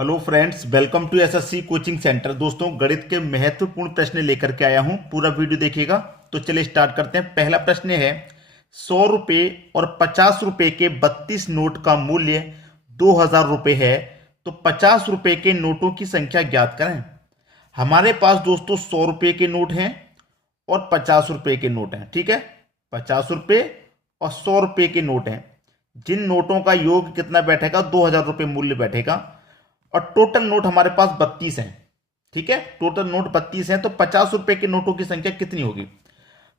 Hello friends, welcome to SSC coaching centre. दोस्तों, गणित के महत्वपूर्ण प्रश्न लेकर के आया हूं, पूरा वीडियो देखिएगा। तो चलिए स्टार्ट करते हैं। पहला प्रश्न है 100 रुपये और 50 रुपये के 32 नोट का मूल्य 2000 रुपये है, तो 50 रुपये के नोटों की संख्या ज्ञात करें। हमारे पास दोस्तों 100 रुपये के नोट हैं और 50 रुपये के नोट हैं। ठीक है, 50 रुपये और 100 रुपये के नोट हैं। जिन नोटों का योग कितना बैठेगा, 2000 रुपये मूल्य बैठेगा। और टोटल नोट हमारे पास 32 हैं। ठीक है, टोटल नोट 32 हैं, तो 50 रुपए के नोटों की संख्या कितनी होगी।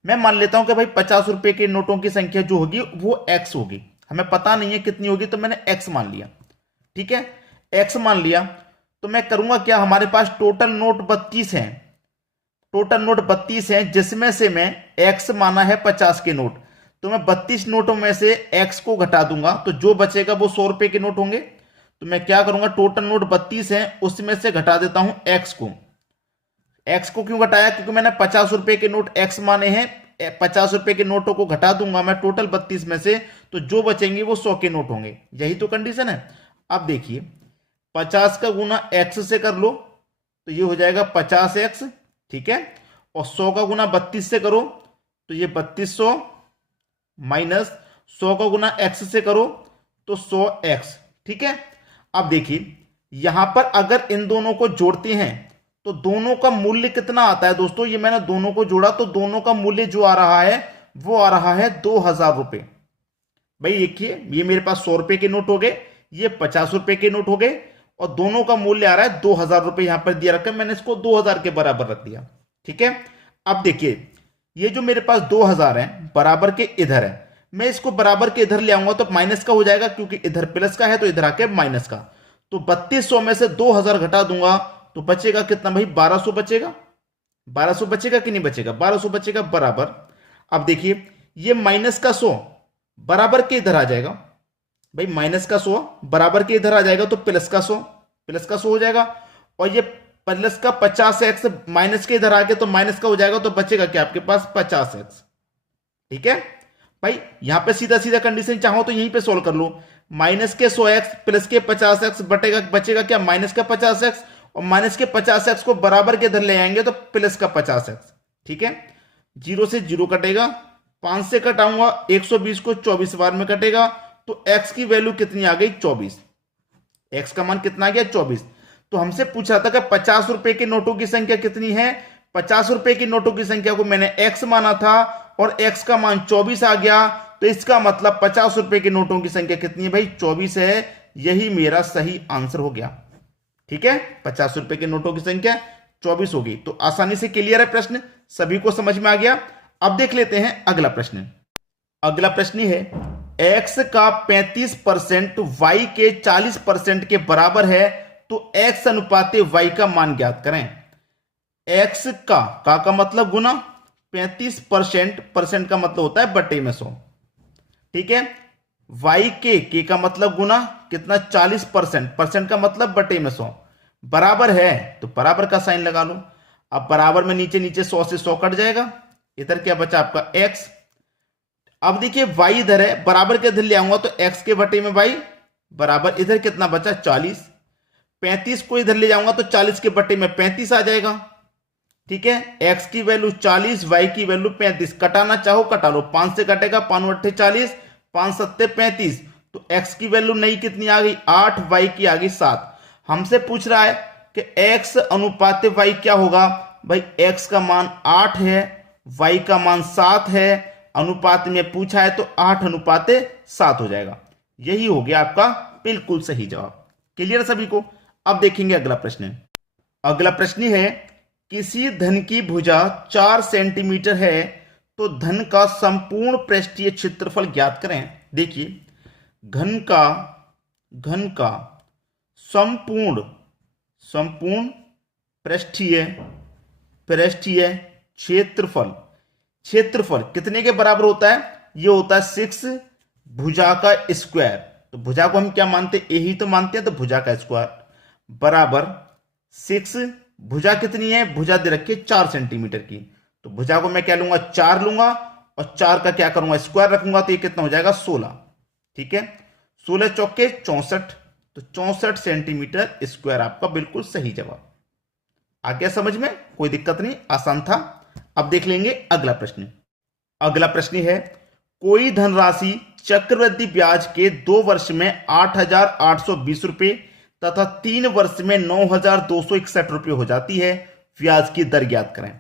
मैं मान लेता हूं कि भाई 50 रुपए के नोटों की संख्या जो होगी वो x होगी। हमें पता नहीं है कितनी होगी, तो मैंने x मान लिया। ठीक है, x मान लिया। तो मैं करूंगा क्या, हमारे पास टोटल नोट 32 हैं। टोटल नोट 32 हैं, जिसमें से मैं x माना है 50 के नोट। तो मैं 32 नोटों में से x को घटा दूंगा, तो जो बचेगा वो 100 रुपए के नोट होंगे। तो मैं क्या करूंगा, टोटल नोट 32 है, उसमें से घटा देता हूं x को। x को क्यों घटाया, क्योंकि मैंने 50 रुपए के नोट x माने हैं। 50 रुपए के नोटों को घटा दूंगा मैं टोटल 32 में से, तो जो बचेंगे वो 100 के नोट होंगे। यही तो कंडीशन है। अब देखिए, 50 का गुना x से कर लो तो ये हो जाएगा 50x। ठीक है, और 100 का गुना 32 से करो तो ये 3200, माइनस 100 का गुना x से करो तो 100x। ठीक है, अब देखिए यहां पर अगर इन दोनों को जोड़ते हैं तो दोनों का मूल्य कितना आता है दोस्तों। ये मैंने दोनों को जोड़ा तो दोनों का मूल्य जो आ रहा है वो आ रहा है 2000 रुपए। भाई देखिए, ये मेरे पास 100 रुपए के नोट हो गए, ये 50 रुपए के नोट हो गए, और दोनों का मूल्य आ रहा है 2000 रुपए। यहां पर दिया रखा, मैंने इसको 2000 के बराबर रख दिया। ठीक है, अब देखिए ये जो मेरे पास 2000 है बराबर के इधर है, मैं इसको बराबर के इधर ले आऊंगा तो माइनस का हो जाएगा, क्योंकि इधर प्लस का है तो इधर आके माइनस का। तो 3200 में से 2000 घटा दूंगा तो बचेगा कितना भाई, 1200 बचेगा। 1200 बचेगा कि नहीं बचेगा, 1200 बचेगा बराबर। अब देखिए ये माइनस का 100 बराबर के इधर आ जाएगा। भाई माइनस का 100 बराबर के इधर आ जाएगा तो प्लस का 100, प्लस का 100 हो जाएगा। और ये प्लस का 50x माइनस के इधर आ गया तो माइनस का हो जाएगा, तो बचेगा क्या आपके पास 50x। ठीक है भाई, यहां पे सीधा सीधा कंडीशन चाहो तो यहीं पे सोल्व कर लो। माइनस के 100x प्लस के 50x बटेगा, बचेगा क्या माइनस का 50x, और माइनस के 50x को बराबर के इधर ले आएंगे तो प्लस का 50x। ठीक है, 0 से 0 कटेगा, 5 से कटाऊंगा 120 को 24 बार में कटेगा, तो x की वैल्यू कितनी आ गई 24। x का मान कितना आ गया 24। तो हमसे पूछा था कि 50 रुपए के नोटों की संख्या कितनी है। 50 रुपए की नोटों की संख्या को मैंने x माना था और x का मान 24 आ गया, तो इसका मतलब 50 रुपए के नोटों की संख्या कितनी है भाई, 24 है। यही मेरा सही आंसर हो गया। ठीक है, 50 रुपए के नोटों की संख्या 24 होगी। तो आसानी से क्लियर है प्रश्न, सभी को समझ में आ गया। अब देख लेते हैं अगला प्रश्न। अगला प्रश्न है x का 35% y के 40% के बराबर है, तो x अनुपाते y का मान ज्ञात करें। x का मतलब गुना, 35% परसेंट का मतलब होता है बटे में 100। ठीक है, y के का मतलब गुना कितना 40%, परसेंट का मतलब बटे में 100, बराबर है तो बराबर का साइन लगा लो। अब बराबर में नीचे नीचे 100 से 100 कट जाएगा, इधर क्या बचा आपका x। अब देखिए y इधर है, बराबर के इधर ले आऊंगा तो x के बटे में y बराबर, इधर कितना बचा 40। 35 को इधर ले जाऊंगा तो 40 के बटे में 35 आ जाएगा। ठीक है, x की वैल्यू 40, y की वैल्यू 35। कटाना चाहो कटा लो, 5 से कटेगा 5 अट्ठे 40, 5 सत्ते 35। तो x की वैल्यू नई कितनी आ गई 8, y की आ गई 7। हमसे पूछ रहा है कि x अनुपात y क्या होगा। भाई x का मान 8 है, y का मान 7 है, अनुपात में पूछा है तो 8 अनुपात 7 हो जाएगा। यही हो गया आपका बिल्कुल सही जवाब। क्लियर सभी को। अब देखेंगे अगला प्रश्न। अगला प्रश्न है किसी धन की भुजा 4 सेंटीमीटर है, तो धन का संपूर्ण पृष्ठीय क्षेत्रफल ज्ञात करें। देखिए घन का संपूर्ण पृष्ठीय क्षेत्रफल कितने के बराबर होता है, ये होता है 6 भुजा का स्क्वायर। तो भुजा को हम क्या मानते हैं, यही तो मानते हैं, तो भुजा का स्क्वायर बराबर 6। भुजा कितनी है, भुजा दे रखी है 4 सेंटीमीटर की, तो भुजा को मैं क्या लूंगा 4 लूंगा, और 4 का क्या करूंगा स्क्वायर रखूंगा, तो ये कितना हो जाएगा 16। ठीक है, 16 चौके 64। तो 64 सेंटीमीटर स्क्वायर आपका बिल्कुल सही जवाब। आ गया समझ में, कोई दिक्कत नहीं, आसान था। अब देख लेंगे अगला प्रश्न। अगला प्रश्न है, कोई धनराशि चक्रवृद्धि ब्याज के 2 वर्ष में 8,820 रुपए तथा 3 वर्ष में 9,261 रुपए हो जाती है, ब्याज की दर ज्ञात करें।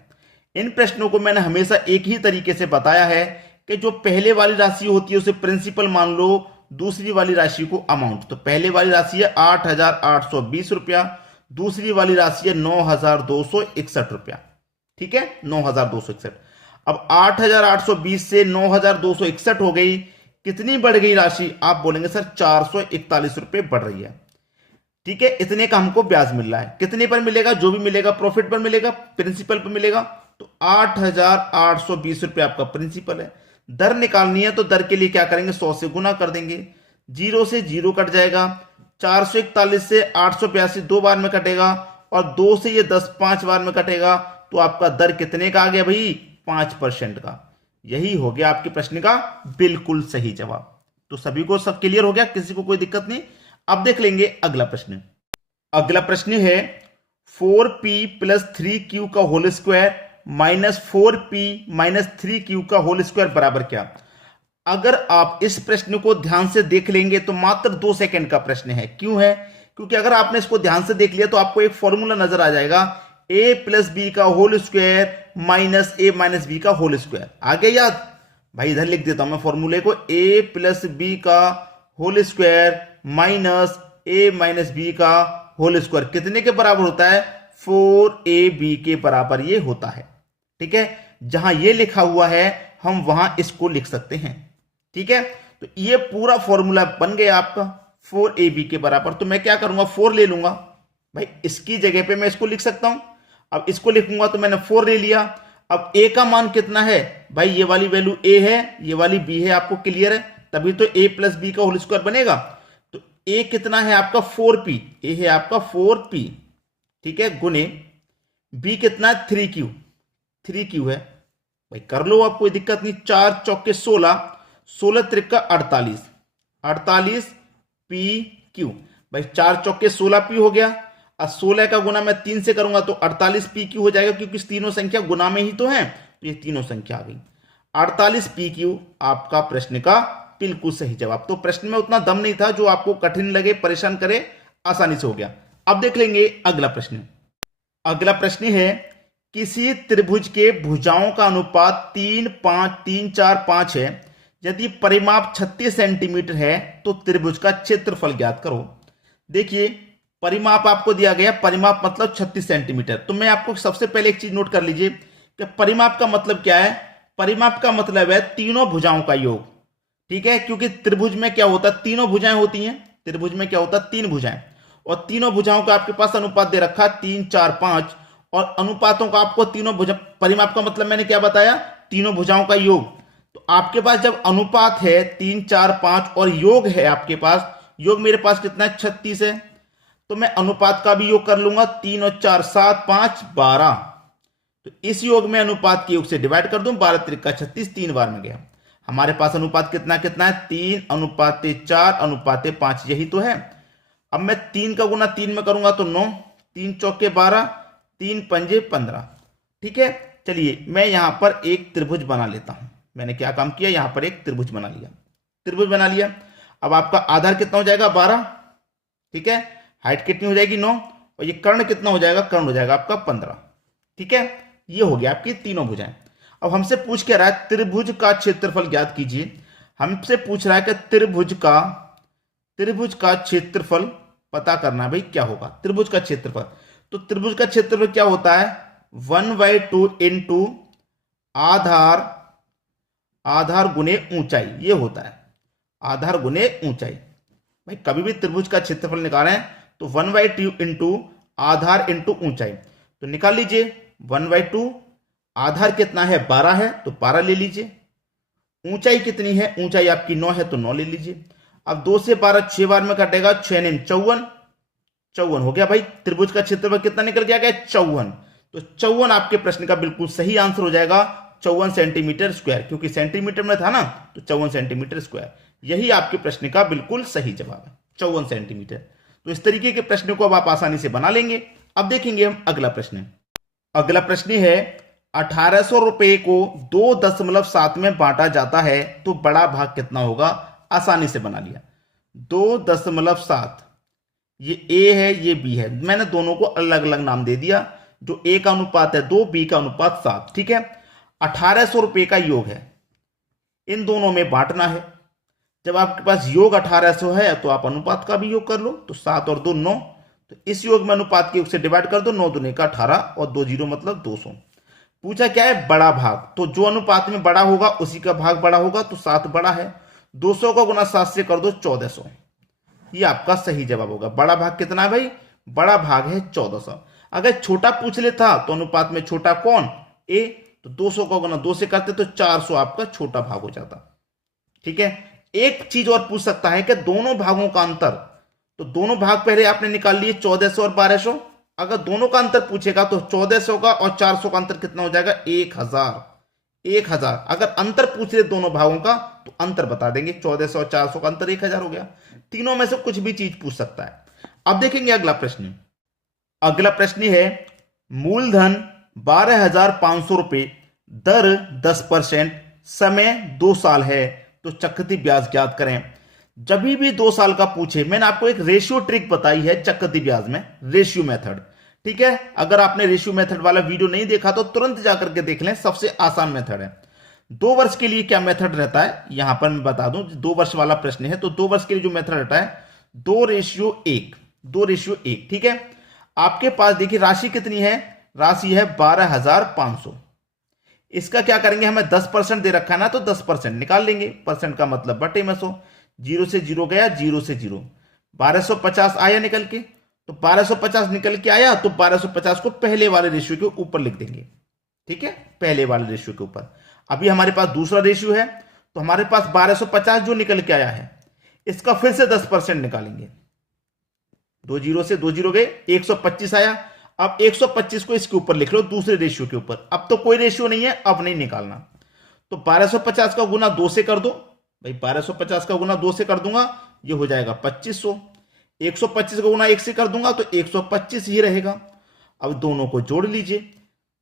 इन प्रश्नों को मैंने हमेशा एक ही तरीके से बताया है कि जो पहले वाली राशि होती है उसे प्रिंसिपल मान लो, दूसरी वाली राशि को अमाउंट। तो पहले वाली राशि है 8,820 रुपया, दूसरी वाली राशि है 9,261 रुपया। ठीक है, 9,261। अब 8,820 से 9,261 हो गई, कितनी बढ़ गई राशि? आप बोलेंगे सर 441 रुपए बढ़ रही है। ठीक है, इतने का हमको ब्याज मिल रहा है। कितने पर मिलेगा? जो भी मिलेगा प्रॉफिट पर मिलेगा, प्रिंसिपल पर मिलेगा। तो 8,820 रुपए आपका प्रिंसिपल है। दर निकालनी है तो दर के लिए क्या करेंगे? 100 से गुना कर देंगे, 0 से 0 कट जाएगा, 441 से 882 2 बार में कटेगा, और 2 से ये 10 5 बार में कटेगा। तो आपका दर कितने का आ गया भाई? 5% का। यही हो गया आपके प्रश्न का बिल्कुल सही जवाब। तो सभी को सब क्लियर हो गया, किसी को कोई दिक्कत नहीं। अब देख लेंगे अगला प्रश्न। अगला प्रश्न है 4p + 3q का whole square minus 4p - 3q का होल स्क्वायर बराबर क्या? अगर आप इस प्रश्न को ध्यान से देख लेंगे तो मात्र 2 सेकंड का प्रश्न है। क्यों है? क्योंकि अगर आपने इसको ध्यान से देख लिया तो आपको एक फॉर्मूला नजर आ जाएगा, a + b का whole square minus a - b का होल स्क्वायर। आगे याद? भाई इधर लिख देता हूं मैं फॉर्मूले को, a + b का whole square minus a - b का होल स्क्वायर कितने के बराबर होता है? 4ab के बराबर ये होता है। ठीक है, जहां ये लिखा हुआ है हम वहां इसको लिख सकते हैं। ठीक है, तो ये पूरा फॉर्मूला बन गया आपका 4ab के बराबर। तो मैं क्या करूंगा? 4 ले लूंगा भाई, इसकी जगह पे मैं इसको लिख सकता हूं। अब इसको लिखूंगा तो मैंने 4 ले लिया। अब a का मान कितना है भाई? ये वाली वैल्यू a है, ये वाली b है। आपको क्लियर है? तभी तो a + b का होल स्क्वायर बनेगा। तो a कितना है आपका? 4p। a है आपका 4p, ठीक है, गुने b कितना है? 3q। 3q है भाई, कर लो आप, कोई दिक्कत नहीं। 4 चौके 16, 16 त्रिका 48, 48 pq भाई। 4 चौके 16p हो गया। अब 16 का गुना मैं 3 से करूंगा तो 48 pq हो जाएगा, क्योंकि तीनों संख्या गुना में ही तो है। तो ये तीनों संख्या आ गई 48 pq, आपका प्रश्न का बिल्कुल सही जवाब। तो प्रश्न में उतना दम नहीं था जो आपको कठिन लगे, परेशान करे, आसानी से हो गया। अब देख लेंगे अगला प्रश्न। अगला प्रश्न है, किसी त्रिभुज के भुजाओं का अनुपात 3 5 3 4 5 है। यदि परिमाप 36 सेंटीमीटर है तो त्रिभुज का क्षेत्रफल ज्ञात करो। देखिए, परिमाप आपको दिया गया, परिमाप मतलब 36 सेंटीमीटर। तो मैं आपको सबसे पहले एक चीज नोट कर लीजिए कि परिमाप का मतलब क्या है। परिमाप का मतलब है तीनों भुजाओं का योग। ठीक है, क्योंकि त्रिभुज में क्या होता है? तीनों भुजाएं होती हैं। त्रिभुज में क्या होता है? 3 भुजाएं, और तीनों भुजाओं का आपके पास अनुपात दे रखा है 3 4 5, और अनुपातों का आपको तीनों भुजा, परिमाप का मतलब मैंने क्या बताया? तीनों भुजाओं का योग। तो आपके पास जब अनुपात है 3 4 5 और योग है आपके पास, योग मेरे पास कितना है? 36 है। तो मैं अनुपात का भी योग कर लूंगा, 3 और 4 7 5 12। तो इस योग में अनुपात के योग से डिवाइड कर दूं, 12 त्रिका 36, 3 बार में गया। हमारे पास अनुपात कितना कितना है? 3:4:5, यही तो है। अब मैं 3 का गुना 3 में करूंगा तो 9, 3 चौके 12, 3 पंजे 15। ठीक है, चलिए मैं यहां पर एक त्रिभुज बना लेता हूं। मैंने क्या काम किया? यहां पर एक त्रिभुज बना लिया, त्रिभुज बना लिया। अब आपका आधार कितना हो जाएगा? 12। ठीक है, हाइट कितनी हो जाएगी? 9, और ये कर्ण कितना हो जाएगा? कर्ण हो जाएगा आपका 15। ठीक है, ये हो गया आपकी तीनों भुजाएं। अब हमसे पूछ क्या रहा है? त्रिभुज का क्षेत्रफल ज्ञात कीजिए। हमसे पूछ रहा है कि त्रिभुज का क्षेत्रफल पता करना। भाई क्या होगा त्रिभुज का क्षेत्रफल? तो त्रिभुज का क्षेत्रफल क्या होता है? 1/2 इंटू आधार गुने ऊंचाई, ये होता है आधार गुने ऊंचाई। भाई कभी भी त्रिभुज का क्षेत्रफल निकालें तो 1/2 इंटू आधार इंटू ऊंचाई। तो निकाल लीजिए 1/2, आधार कितना है? 12 है, तो 12 ले लीजिए। ऊंचाई कितनी है? ऊंचाई आपकी 9 है, तो 9 ले लीजिए। अब 2 से 12 6 बार में कटेगा, 6 ने 54, 54 हो गया। भाई त्रिभुज का क्षेत्रफल कितना निकल गया? 54। तो 54 आपके प्रश्न का बिल्कुल सही आंसर हो जाएगा, 54 सेंटीमीटर स्क्वायर, क्योंकि सेंटीमीटर में था ना, तो 54 सेंटीमीटर स्क्वायर यही आपके प्रश्न का बिल्कुल सही जवाब है, 54 सेंटीमीटर। तो इस तरीके के प्रश्न को अब आप आसानी से बना लेंगे। अब देखेंगे हम अगला प्रश्न। अगला प्रश्न है 1800 रुपए को 2.7 में बांटा जाता है तो बड़ा भाग कितना होगा। आसानी से बना लिया। 2.7 ये ए है ये बी है, मैंने दोनों को अलग अलग नाम दे दिया। जो ए का अनुपात है 2, बी का अनुपात 7। ठीक है, 1800 रुपए का योग है, इन दोनों में बांटना है। जब आपके पास योग 1800 है तो आप अनुपात का भी योग कर लो, तो 7 और 2 9, तो इस योग में अनुपात के योग से डिवाइड कर दो। 9 दूने का 18 और 2 जीरो मतलब 200। पूछा क्या है, बड़ा भाग, तो जो अनुपात में बड़ा होगा उसी का भाग बड़ा होगा, तो 7 बड़ा है। 200 को गुना 7 से कर दो 1400, ये आपका सही जवाब होगा। बड़ा भाग कितना है भाई, बड़ा भाग है 1400। अगर छोटा पूछ लेता तो अनुपात में छोटा कौन, ए, तो 200 को गुना 2 से करते तो 400 आपका छोटा भाग हो जाता। ठीक है, एक चीज और पूछ सकता है कि दोनों भागों का अंतर, तो दोनों भाग पहले आपने निकाल लिए 1400 और 1200। अगर दोनों का अंतर पूछेगा तो 1400 का और 400 का अंतर कितना हो जाएगा, 1000। अगर अंतर पूछ रहे दोनों भागों का तो अंतर बता देंगे, 1400 और 400 का अंतर 1000 हो गया। तीनों में से कुछ भी चीज पूछ सकता है। अब देखेंगे अगला प्रश्न। अगला प्रश्न है मूलधन 12,500 रुपए, दर 10%, समय 2 साल है, तो चक्रवृद्धि ब्याज ज्ञात करें। जब भी 2 साल का पूछे, मैंने आपको एक रेशियो ट्रिक बताई है चक्रवृद्धि ब्याज में, रेशियो मेथड। ठीक है, अगर आपने रेशियो मेथड वाला वीडियो नहीं देखा तो तुरंत जाकर के देख लें, सबसे आसान मेथड है। 2 वर्ष के लिए क्या मेथड रहता है यहां पर मैं बता दूं, 2 वर्ष वाला प्रश्न है तो 2 वर्ष के लिए जो मेथड रहता है 2:1। ठीक है, आपके पास देखिए राशि कितनी है, राशि है 12,500। इसका क्या करेंगे, हमें 10% दे रखा है ना, तो 10% निकाल लेंगे। परसेंट का मतलब बटे में 100, 0 से 0 गया, 0 से 0, 1250 आया निकल के, तो 1250 निकल के आया तो 1250 को पहले वाले रेशियो के ऊपर लिख देंगे। ठीक है, पहले वाले रेशियो के ऊपर। अभी हमारे पास दूसरा रेशियो है, तो हमारे पास 1250 जो निकल के आया है, इसका फिर से 10% निकालेंगे। 2 0 से 2 0 गए, 125 आया। अब 125 को इसके ऊपर लिख लो, दूसरे रेशियो के ऊपर। अब तो कोई रेशियो नहीं है, अब नहीं निकालना, तो 1250 का गुना 2 से कर दो भाई। 1250 का गुना 2 से कर दूंगा, ये हो जाएगा 2500। 125 का गुना 1 से कर दूंगा तो 125 ही रहेगा। अब दोनों को जोड़ लीजिए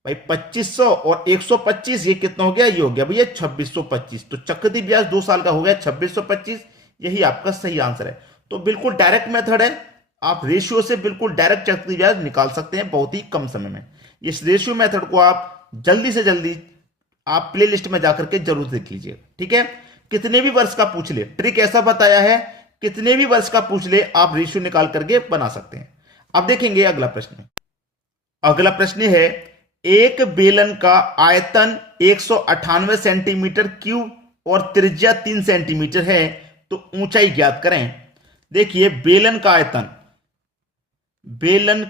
भाई, 2500 और 125, ये कितना हो गया, ये हो गया भैया 2625। तो चक्रवृद्धि ब्याज 2 साल का हो गया 2625, यही आपका सही आंसर है। तो बिल्कुल डायरेक्ट मेथड है, आप रेशियो से बिल्कुल डायरेक्ट चक्रवृद्धि ब्याज निकाल सकते हैं बहुत ही कम समय में। इस रेशियो मेथड को आप जल्दी से जल्दी आप प्ले लिस्ट में जाकर के जरूर देख लीजिए। ठीक है, कितने भी वर्ष का पूछ ले, ट्रिक ऐसा बताया है, कितने भी वर्ष का पूछ ले आप रेशियो निकाल करके बना सकते हैं। अब देखेंगे अगला प्रश्न। अगला प्रश्न है एक बेलन का आयतन 198 सेंटीमीटर क्यूब और त्रिज्या 3 सेंटीमीटर है, तो ऊंचाई ज्ञात करें। देखिए बेलन का आयतन, बेलन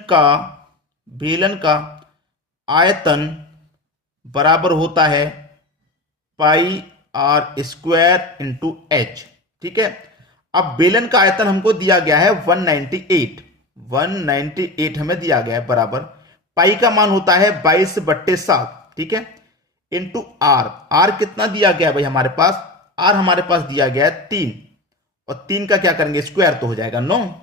का आयतन बराबर होता है पाई r स्क्वायर इंटू एच। ठीक है, अब बेलन का आयतन हमको दिया गया है 198 हमें दिया गया है, बराबर पाई का मान होता है 22/7। ठीक है, इंटू r कितना दिया गया है भाई हमारे पास, r हमारे पास दिया गया है 3, और 3 का क्या करेंगे स्क्वायर तो हो जाएगा 9।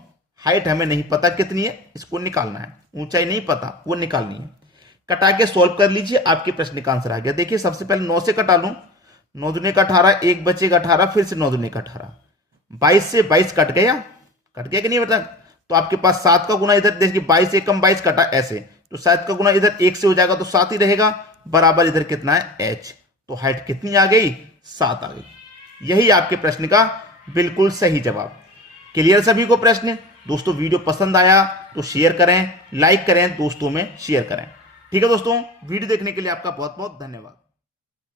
हाइट हमें नहीं पता कितनी है, इसको निकालना है। ऊंचाई नहीं पता, वो निकालनी है। कटा के सॉल्व कर लीजिए, आपके प्रश्न का आंसर आ गया। देखिए सबसे पहले 9 से कटा लूं, 9 दूने का 18, 1 बचेगा 18, फिर से 9 दूने का 18, 22 से 22 कट गया कि नहीं बता। तो आपके पास 7 का गुना इधर देखिए, 22 से कम 22 कटा ऐसे, तो 7 का गुना इधर 1 से हो जाएगा तो 7 ही रहेगा, बराबर इधर कितना है h। तो हाइट कितनी आ गई, 7 आ गई। यही आपके प्रश्न का बिल्कुल सही जवाब। क्लियर सभी को प्रश्न। दोस्तों वीडियो पसंद आया तो शेयर करें, लाइक करें, दोस्तों में शेयर करें। ठीक है दोस्तों, वीडियो देखने के लिए आपका बहुत बहुत धन्यवाद।